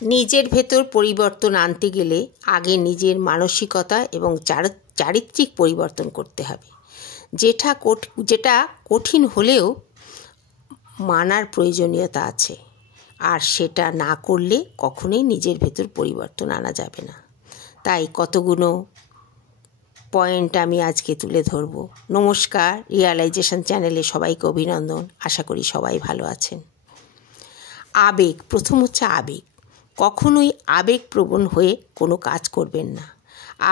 নিজের ভেতর পরিবর্তন আনতে গেলে আগে নিজের মানসিকতা এবং চারিত্রিক পরিবর্তন করতে হবে, যেটা কঠিন হলেও মানার প্রয়োজনীয়তা আছে। আর সেটা না করলে কখনোই নিজের ভেতর পরিবর্তন আনা যাবে না। তাই কতগুলো পয়েন্ট আমি আজকে তুলে ধরব। নমস্কার, রিয়ালাইজেশন চ্যানেলে সবাইকে অভিনন্দন। আশা করি সবাই ভালো আছেন। আবেগ, প্রথম হচ্ছে আবেগ। কখনোই আবেগপ্রবণ হয়ে কোনো কাজ করবেন না।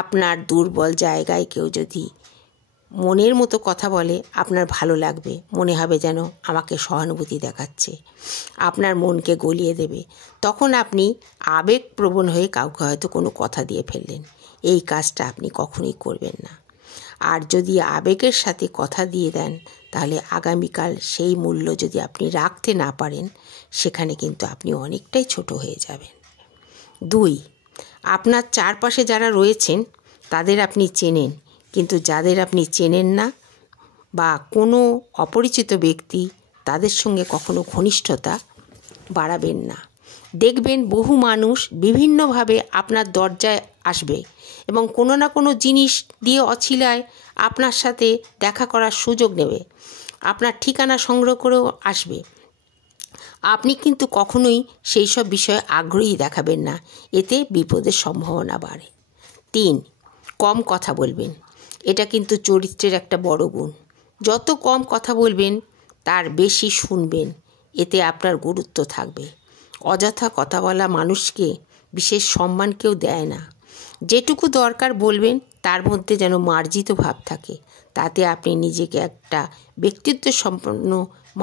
আপনার দুর্বল জায়গায় কেউ যদি মনের মতো কথা বলে, আপনার ভালো লাগবে, মনে হবে যেন আমাকে সহানুভূতি দেখাচ্ছে, আপনার মনকে গলিয়ে দেবে। তখন আপনি আবেগপ্রবণ হয়ে কাউকে হয়তো কোনো কথা দিয়ে ফেললেন। এই কাজটা আপনি কখনোই করবেন না। আর যদি আবেগের সাথে কথা দিয়ে দেন, তাহলে আগামীকাল সেই মূল্য যদি আপনি রাখতে না পারেন, সেখানে কিন্তু আপনি অনেকটাই ছোট হয়ে যাবেন। 2, আপনার চারপাশে যারা রয়েছেন তাদের আপনি চেনেন, কিন্তু যাদের আপনি চেনেন না বা কোনো অপরিচিত ব্যক্তি, তাদের সঙ্গে কখনো ঘনিষ্ঠতা বাড়াবেন না। দেখবেন বহু মানুষ বিভিন্নভাবে আপনার দরজায় আসবে এবং কোনো না কোনো জিনিস দিয়ে অছিলায় আপনার সাথে দেখা করার সুযোগ নেবে, আপনার ঠিকানা সংগ্রহ করেও আসবে। আপনি কিন্তু কখনোই সেই সব বিষয়ে আগ্রহী দেখাবেন না, এতে বিপদের সম্ভাবনা বাড়ে। 3, কম কথা বলবেন। এটা কিন্তু চরিত্রের একটা বড় গুণ। যত কম কথা বলবেন তার বেশি শুনবেন, এতে আপনার গুরুত্ব থাকবে। অযথা কথা বলা মানুষকে বিশেষ সম্মান কেউ দেয় না। যেটুকু দরকার বলবেন, তার মধ্যে যেন মার্জিত ভাব থাকে, তাতে আপনি নিজেকে একটা ব্যক্তিত্ব সম্পন্ন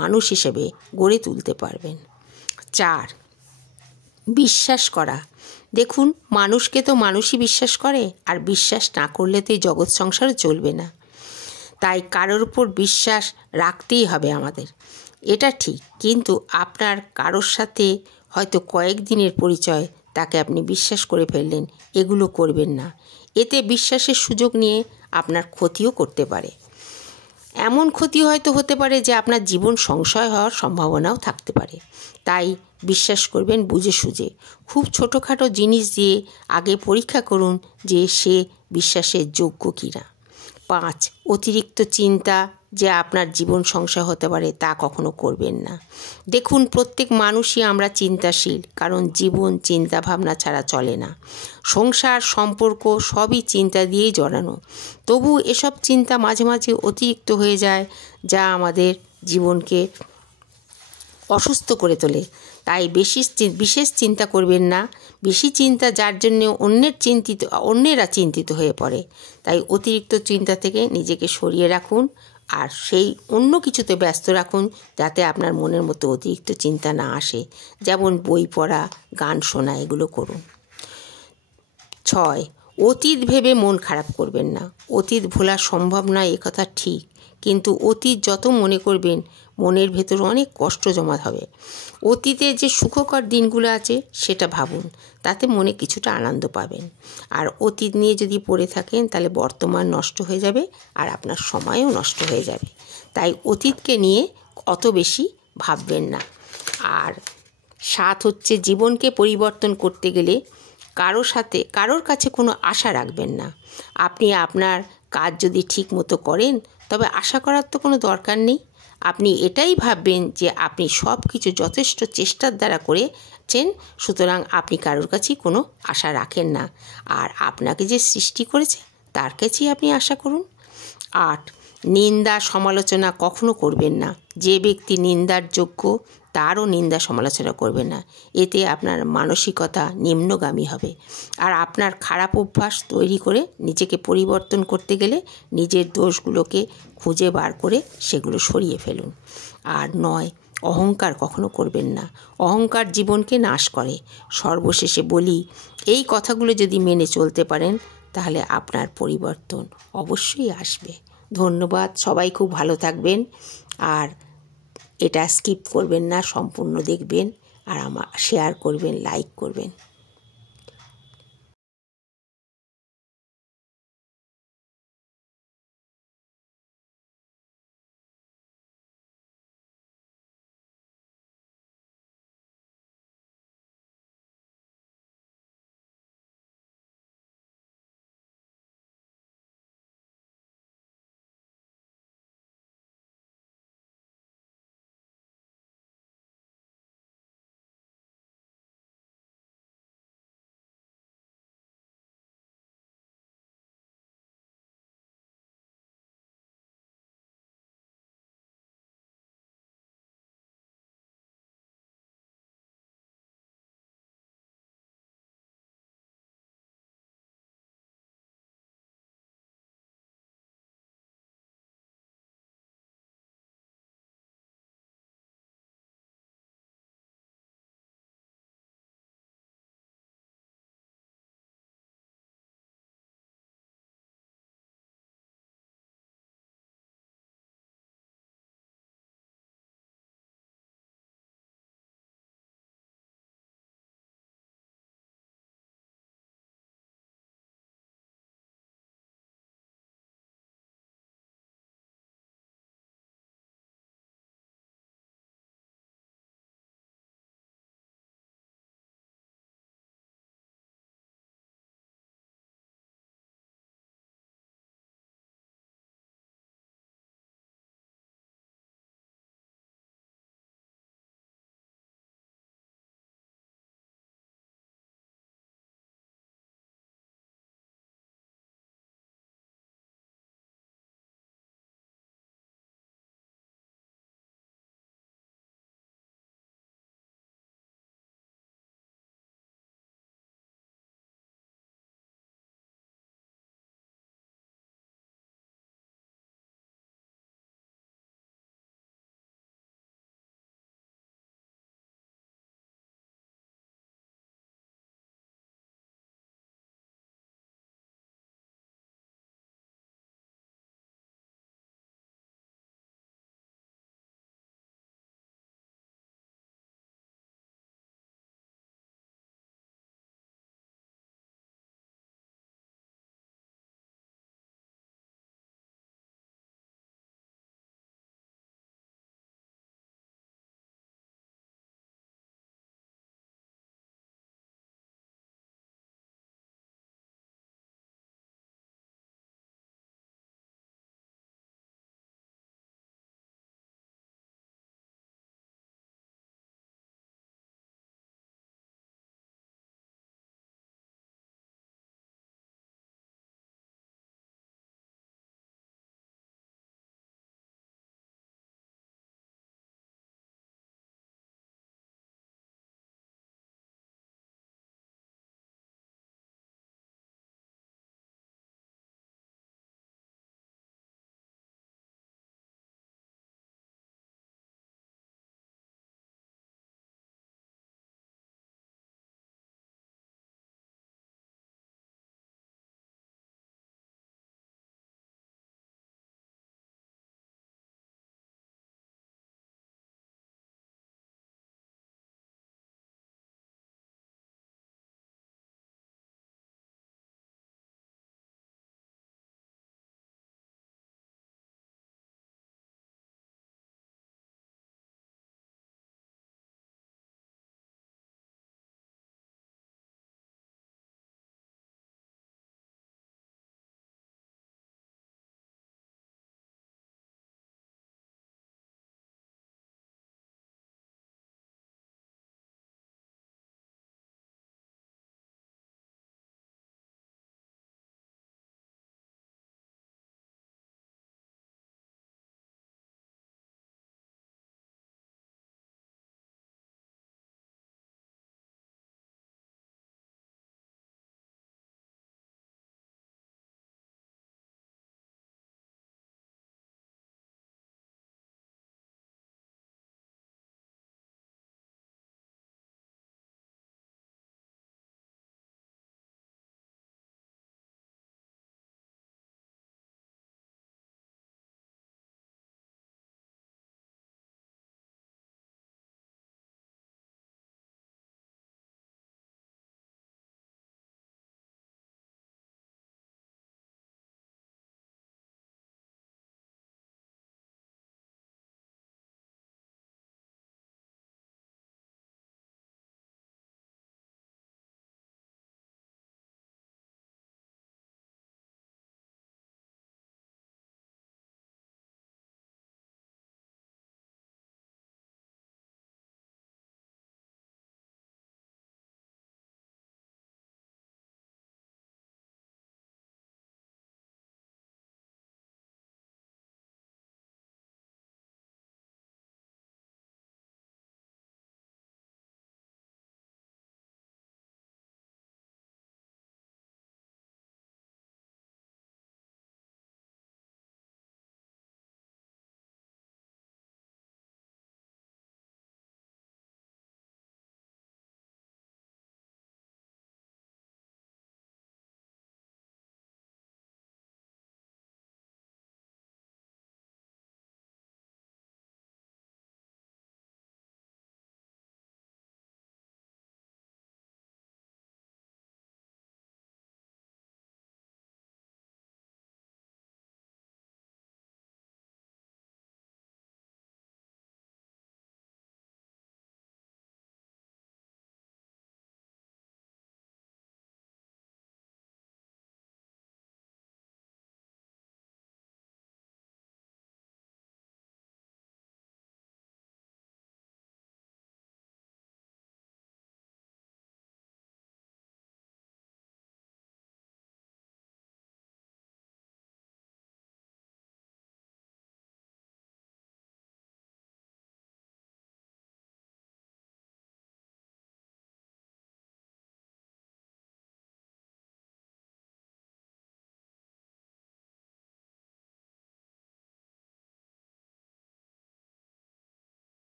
মানুষ হিসেবে গড়ে তুলতে পারবেন। 4, বিশ্বাস করা। দেখুন, মানুষকে তো মানুষই বিশ্বাস করে, আর বিশ্বাস না করলে তো এই জগৎ সংসারও চলবে না। তাই কারোর উপর বিশ্বাস রাখতেই হবে আমাদের, এটা ঠিক। কিন্তু আপনার কারোর সাথে হয়তো কয়েকদিনের পরিচয়, তাকে আপনি বিশ্বাস করে ফেললেন, এগুলো করবেন না। এতে বিশ্বাসের সুযোগ নিয়ে আপনার ক্ষতিও করতে পারে। এমন ক্ষতি হয়তো হতে পারে যে আপনার জীবন সংশয় হওয়ার সম্ভাবনাও থাকতে পারে। তাই বিশ্বাস করবেন বুঝে সুঝে। খুব ছোটোখাটো জিনিস দিয়ে আগে পরীক্ষা করুন যে সে বিশ্বাসের যোগ্য কিনা। 5, অতিরিক্ত চিন্তা যে আপনার জীবন সংশয় হতে পারে, তা কখনো করবেন না। দেখুন, প্রত্যেক মানুষই আমরা চিন্তাশীল, কারণ জীবন চিন্তা ভাবনা ছাড়া চলে না। সংসার, সম্পর্ক সবই চিন্তা দিয়েই জড়ানো। তবু এসব চিন্তা মাঝে মাঝে অতিরিক্ত হয়ে যায়, যা আমাদের জীবনকে অসুস্থ করে তোলে। তাই বিশেষ চিন্তা করবেন না। বেশি চিন্তা যার জন্য অন্যেরা চিন্তিত হয়ে পড়ে। তাই অতিরিক্ত চিন্তা থেকে নিজেকে সরিয়ে রাখুন, আর সেই অন্য কিছুতে ব্যস্ত রাখুন, যাতে আপনার মনের মতো অতিরিক্ত চিন্তা না আসে। যেমন বই পড়া, গান শোনা, এগুলো করুন। 6, অতীত ভেবে মন খারাপ করবেন না। অতীত ভোলা সম্ভব নয়, এ কথা ঠিক, কিন্তু অতীত যত মনে করবেন, মনের ভেতর অনেক কষ্ট জমা হবে। অতীতে যে সুখকর দিনগুলো আছে সেটা ভাবুন, তাতে মনে কিছুটা আনন্দ পাবেন। আর অতীত নিয়ে যদি পড়ে থাকেন, তাহলে বর্তমান নষ্ট হয়ে যাবে, আর আপনার সময়ও নষ্ট হয়ে যাবে। তাই অতীতকে নিয়ে অত বেশি ভাববেন না। আর 7 হচ্ছে, জীবনকে পরিবর্তন করতে গেলে কারোর কাছে কোনো আশা রাখবেন না। আপনি আপনার কাজ যদি ঠিক মতো করেন, তবে আশা করার তো কোনো দরকার নেই। আপনি এটাই ভাববেন যে আপনি সব কিছু যথেষ্ট চেষ্টার দ্বারা করেছেন, সুতরাং আপনি কারোর কাছেই কোনো আশা রাখেন না। আর আপনাকে যে সৃষ্টি করেছে তার কাছেই আপনি আশা করুন। 8, নিন্দা সমালোচনা কখনো করবেন না। যে ব্যক্তি নিন্দার যোগ্য, তারও নিন্দা সমালোচনা করবেন না। এতে আপনার মানসিকতা নিম্নগামী হবে। আর আপনার খারাপ অভ্যাস তৈরি করে নিজেকে পরিবর্তন করতে গেলে নিজের দোষগুলোকে খুঁজে বার করে সেগুলো সরিয়ে ফেলুন। আর 9, অহংকার কখনো করবেন না। অহংকার জীবনকে নাশ করে। সর্বশেষে বলি, এই কথাগুলো যদি মেনে চলতে পারেন, তাহলে আপনার পরিবর্তন অবশ্যই আসবে। ধন্যবাদ, সবাই খুব ভালো থাকবেন। আর এটা স্কিপ করবেন না, সম্পূর্ণ দেখবেন, আর শেয়ার করবেন, লাইক করবেন।